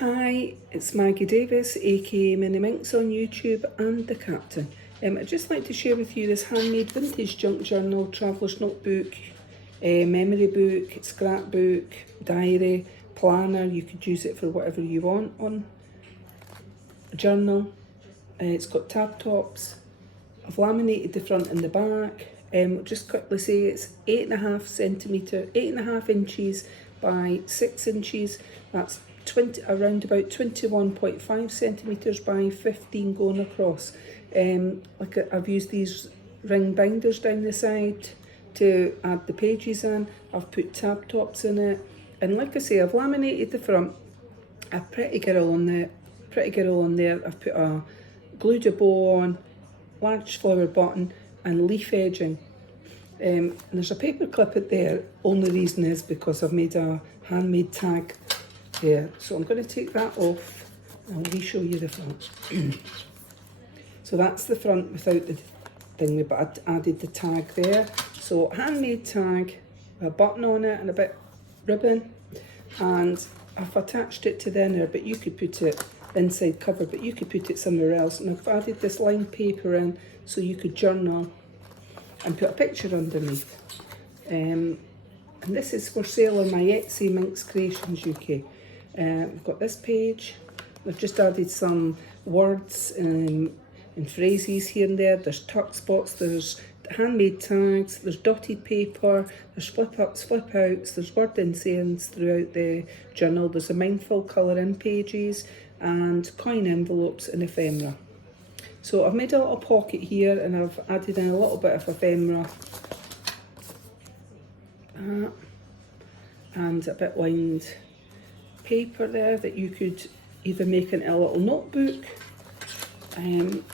Hi, it's Maggie Davis, aka Mini Minx on YouTube and the Captain. I'd just like to share with you this handmade vintage junk journal, traveller's notebook, memory book, scrapbook, diary, planner. You could use it for whatever you want on a journal. It's got tab tops. I've laminated the front and the back. Just quickly say it's 8.5 inches by 6 inches. That's around about 21.5 centimetres by 15 going across. I've used these ring binders down the side to add the pages in. I've put tab tops in it, and like I say, I've laminated the front. A pretty girl on there. I've put a glued a bow on, large flower button, and leaf edging. And there's a paper clip at there. Only reason is because I've made a handmade tag there. So I'm going to take that off and I'll re-show you the front. So that's the front without the thing, but I added the tag there. So handmade tag, a button on it and a bit ribbon, and I've attached it to the inner, but you could put it inside cover, but you could put it somewhere else. And I've added this lined paper in so you could journal and put a picture underneath. And this is for sale on my Etsy, MinxCreationsUK. We've got this page. I've just added some words and phrases here and there. There's tuck spots, there's handmade tags, there's dotted paper, there's flip ups, flip outs, there's word and sayings throughout the journal. There's a mindful colour in pages and coin envelopes and ephemera. So I've made a little pocket here and I've added in a little bit of ephemera and a bit lined paper there that you could either make into a little notebook and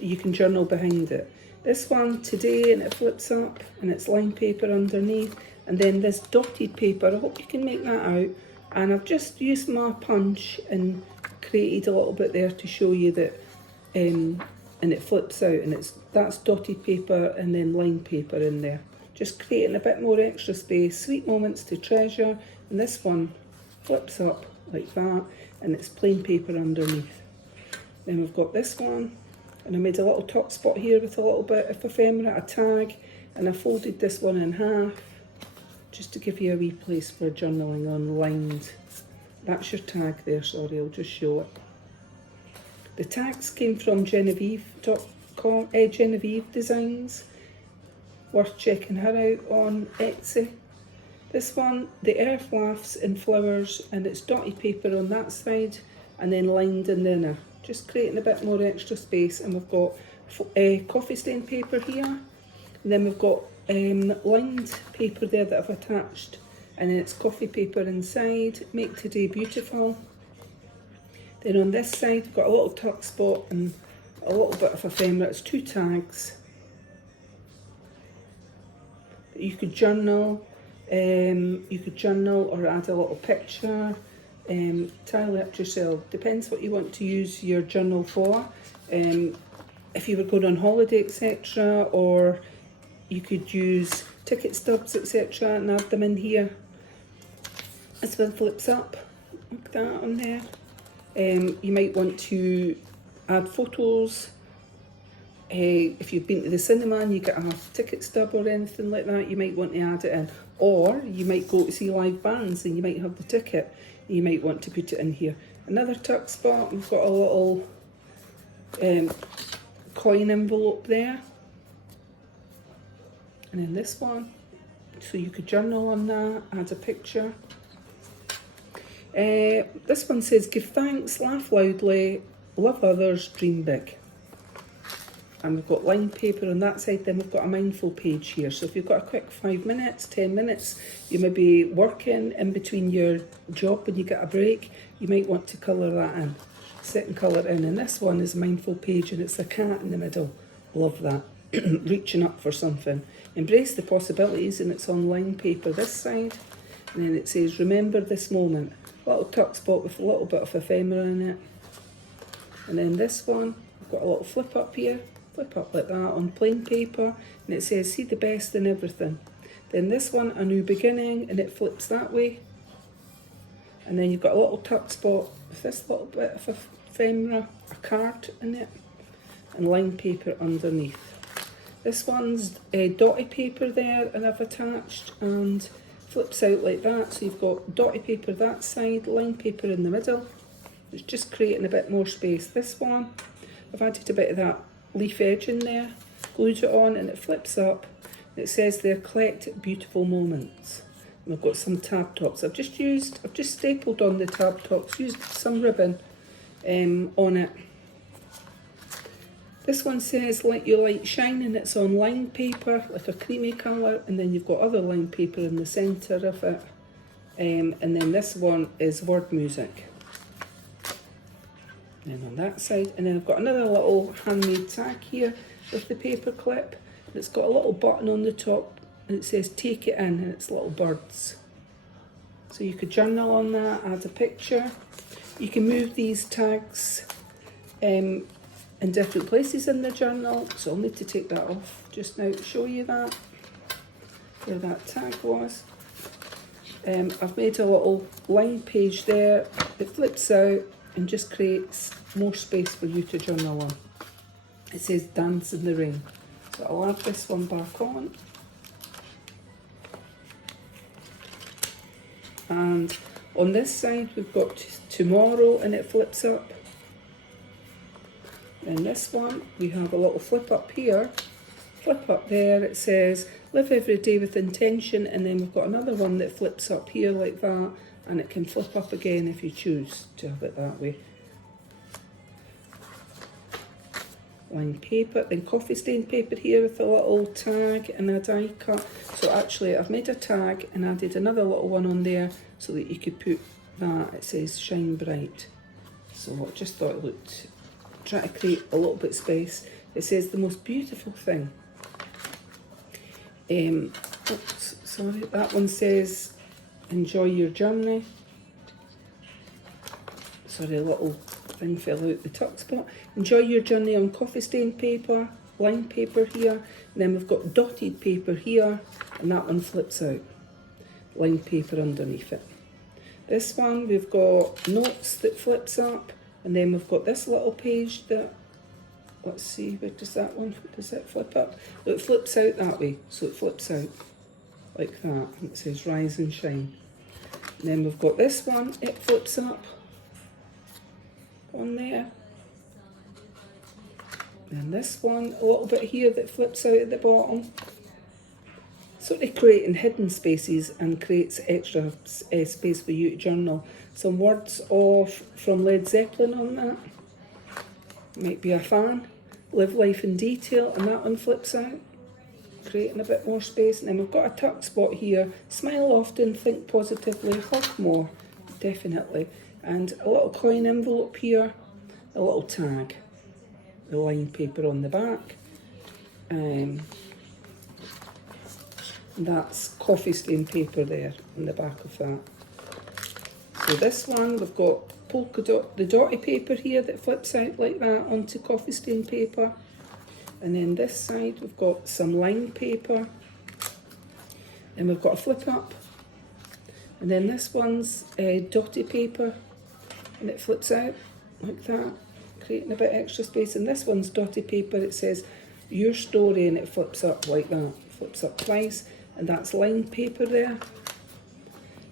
you can journal behind it. This one today, and it flips up and it's lined paper underneath, and then this dotted paper, I hope you can make that out, and I've just used my punch and created a little bit there to show you that and it flips out, and that's dotted paper and then lined paper in there, just creating a bit more extra space. Sweet moments to treasure. And this one flips up like that, and it's plain paper underneath. Then we've got this one, and I made a little top spot here with a little bit of ephemera, a tag, and I folded this one in half just to give you a wee place for journaling on lined. That's your tag there, sorry, I'll just show it. The tags came from Genevieve.com, Genevieve Designs. Worth checking her out on Etsy. This one, the earth laughs in flowers, and it's dotted paper on that side and then lined in the inner, just creating a bit more extra space. And we've got coffee stain paper here, and then we've got lined paper there that I've attached, and then it's coffee paper inside. Make today beautiful. Then on this side, we've got a little tuck spot and a little bit of ephemera. It's two tags. You could journal or add a little picture. Tile it yourself. Depends what you want to use your journal for. If you were going on holiday, etc., or you could use ticket stubs, etc., and add them in here. This one flips up like that on there. You might want to add photos. If you've been to the cinema and you get a ticket stub or anything like that, you might want to add it in. Or you might go to see live bands and you might have the ticket. You might want to put it in here. Another tuck spot, we've got a little coin envelope there. And then this one, so you could journal on that, add a picture. This one says, give thanks, laugh loudly, love others, dream big. And we've got lined paper on that side, then we've got a mindful page here. So if you've got a quick 5 minutes, 10 minutes, you may be working in between your job when you get a break, you might want to colour that in. Sit and colour in. And this one is a mindful page, and it's a cat in the middle. Love that. Reaching up for something. Embrace the possibilities, and it's on lined paper this side. And then it says, remember this moment. A little tuck spot with a little bit of ephemera in it. And then this one, I've got a little flip up here. Flip up like that on plain paper, and it says, see the best in everything. Then this one, a new beginning, and it flips that way. And then you've got a little tuck spot with this little bit of ephemera, a card in it, and line paper underneath. This one's dotty paper there, and I've attached, and flips out like that. So you've got dotty paper that side, line paper in the middle. It's just creating a bit more space. This one, I've added a bit of that leaf edge in there, glued it on, and it flips up. It says there, collect beautiful moments. And I've got some tab tops. I've just stapled on the tab tops, used some ribbon on it. This one says, let your light shine, and it's on lined paper, like a creamy colour, and then you've got other lined paper in the centre of it. And then this one is word music. And then on that side, and then I've got another little handmade tag here with the paper clip. And it's got a little button on the top, and it says take it in, and it's little birds. So you could journal on that, add a picture. You can move these tags in different places in the journal, so I'll need to take that off just now to show you that, where that tag was. I've made a little line page there. It flips out and just creates more space for you to journal on. It says dance in the rain. So I'll add this one back on. And on this side we've got tomorrow, and it flips up. And this one, we have a little flip up here, flip up there, it says, live every day with intention, and then we've got another one that flips up here like that, and it can flip up again if you choose to have it that way. Line paper, then coffee stain paper here with a little tag and a die cut. So actually I've made a tag and added another little one on there so that you could put that, it says shine bright. So I just thought it looked, try to create a little bit of space. It says the most beautiful thing. Oops, sorry, that one says enjoy your journey. Sorry, a little thing fell out the tuck spot. Enjoy your journey on coffee stain paper, line paper here, and then we've got dotted paper here, and that one flips out. Line paper underneath it. This one we've got notes that flips up, and then we've got this little page that, let's see, where does that one, does it flip up? Well, it flips out that way, so it flips out like that, and it says rise and shine. And then we've got this one, it flips up on there. And this one, a little bit here that flips out at the bottom. Sort of creating hidden spaces and creates extra space for you to journal. Some words from Led Zeppelin on that. Might be a fan. Live life in detail, and that one flips out, creating a bit more space. And then we've got a tuck spot here. Smile often, think positively, hug more, definitely. And a little coin envelope here, a little tag, the line paper on the back. That's coffee stain paper there on the back of that. So this one, we've got polka dot, the dotty paper here that flips out like that onto coffee stain paper. And then this side, we've got some line paper. And we've got a flip up. And then this one's dotty paper, and it flips out like that, creating a bit extra space. And this one's dotty paper, it says your story, and it flips up like that, flips up twice, and that's lined paper there.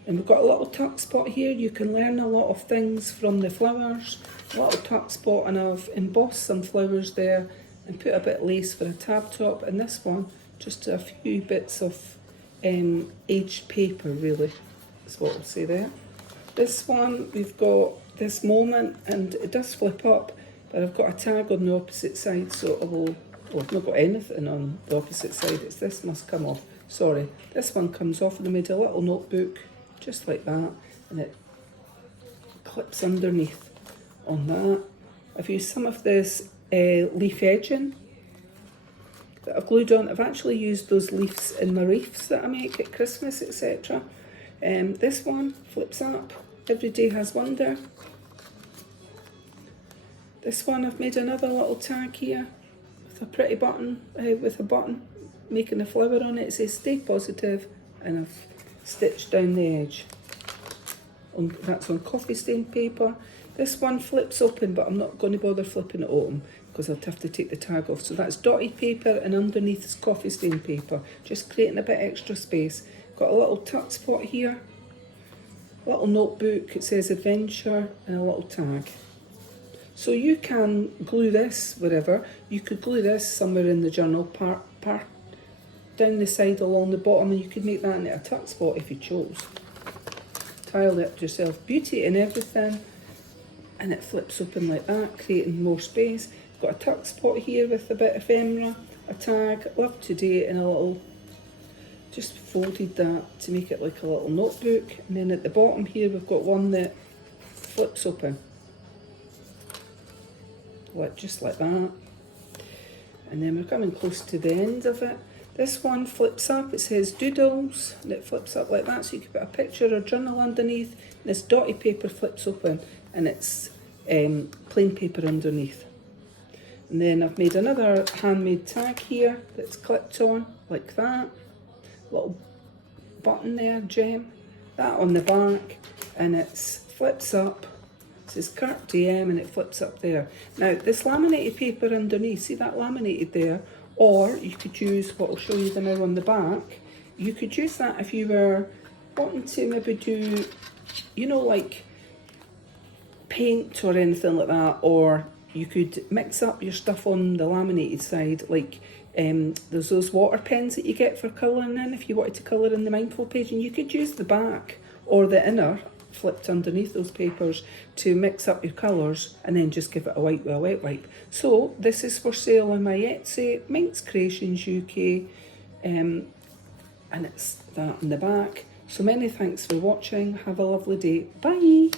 And we've got a little tuck spot here. You can learn a lot of things from the flowers. A little tuck spot, and I've embossed some flowers there and put a bit of lace for a tab top. And this one, just a few bits of aged paper, really, is what I'll say there. This one, we've got this moment, and it does flip up, but I've got a tag on the opposite side, so I will, well, I've not got anything on the opposite side. It's this must come off. Sorry, this one comes off, and I made a little notebook just like that, and it clips underneath on that. I've used some of this leaf edging that I've glued on. I've actually used those leaves in my wreaths that I make at Christmas, etc. This one flips up. Every day has wonder. This one, I've made another little tag here with a pretty button, making a flower on it. It says stay positive, and I've stitched down the edge. that's on coffee stain paper. This one flips open, but I'm not going to bother flipping it open because I'd have to take the tag off. So that's dotted paper, and underneath is coffee stain paper, just creating a bit extra space. Got a little tuck spot here, a little notebook, it says adventure, and a little tag. So you can glue this wherever. You could glue this somewhere in the journal part down the side along the bottom, and you could make that into a tuck spot if you chose. Tile it yourself, beauty and everything, and it flips open like that, creating more space. Got a tuck spot here with a bit of ephemera, a tag, love today, and a little, just folded that to make it like a little notebook. And then at the bottom here we've got one that flips open, like just like that. And then we're coming close to the end of it. This one flips up, it says doodles, and it flips up like that, so you can put a picture or journal underneath. And this dotted paper flips open, and it's plain paper underneath. And then I've made another handmade tag here that's clipped on like that. Little button there, gem. That on the back, and it flips up. It says Kurt DM, and it flips up there. Now this laminated paper underneath, see that laminated there? Or you could use what I'll show you now on the back. You could use that if you were wanting to maybe do, you know, like paint or anything like that, or you could mix up your stuff on the laminated side, like there's those water pens that you get for colouring in if you wanted to colour in the mindful page, and you could use the back or the inner flipped underneath those papers to mix up your colours and then just give it a wipe with a wet wipe. So this is for sale on my Etsy, MinxCreationsUK, and it's that in the back. So many thanks for watching, have a lovely day, bye!